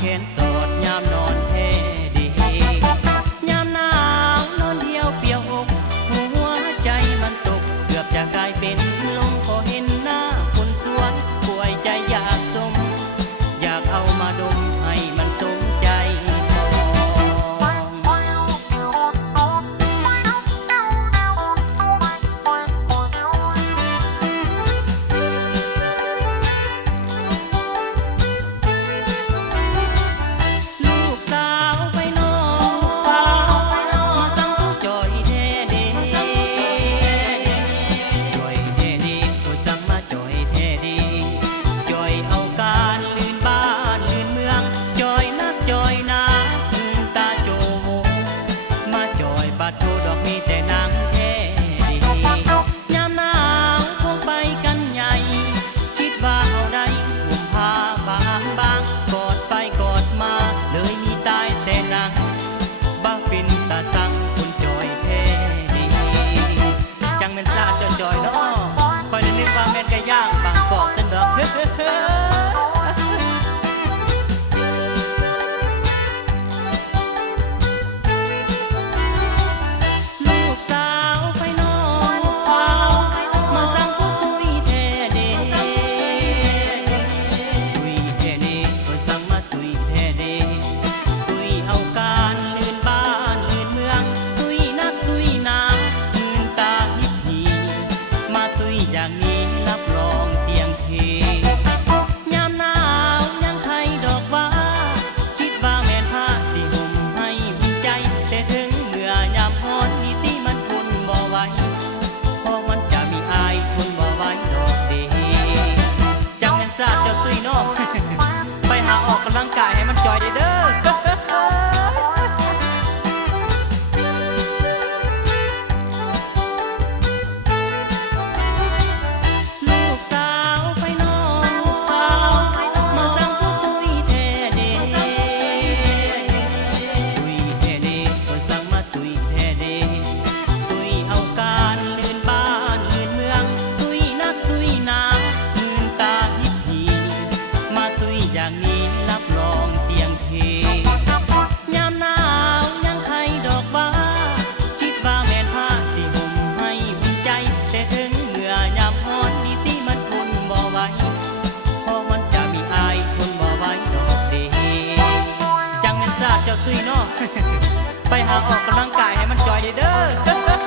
แขนสอดยามนอนแท้ดียามหนาวนอนเดียวเปียวอกหัวใจมันตกเกือบจะกลายเป็นลมพอเห็นหน้าคนสวยป่วยใจอยากสมอยากเอามาดมให้มันสมใจจอยเนาะคอยนึกว่าแม่นไก่ย่างบางกอกสันดอกลูกสาวไปนอนมาสั่งผู้ตุยแท้เดตุยแท้เดก็สั่งมาตุยแท้เดตุยเอาการลื่นบ้านลื่นเมืองตุยนักตุยนาอย่างนี้รับรองเตียงเทยามหนาวยังไทยดอกว่าคิดว่าแม่นผ้าสิห่มให้อุ่นใจแต่ถึงเมื่อยามร้อนอีตีมันทนบ่ไหวเพราะมันจะมีอายทนบ่ไหวดอกเดจังแม่นซาเจ้าตุ้ยน้องไปหาออกกำลังกายให้มันจอยเด้ออย่างนี้รับรองเตียงเทยามหนาวยังไทยดอกว่าคิดว่าแม่นผ้าสิห่มให้อุ่นใจแต่ถึงเมื่อยามร้อนอีตีมันทนบ่ไหวเพราะมันจะมีอายทนบ่ไหวดอกเดจังแม่นซาเจ้าตุ้ยน้องไปหาออกกำลังกายให้มันจอยเด้อ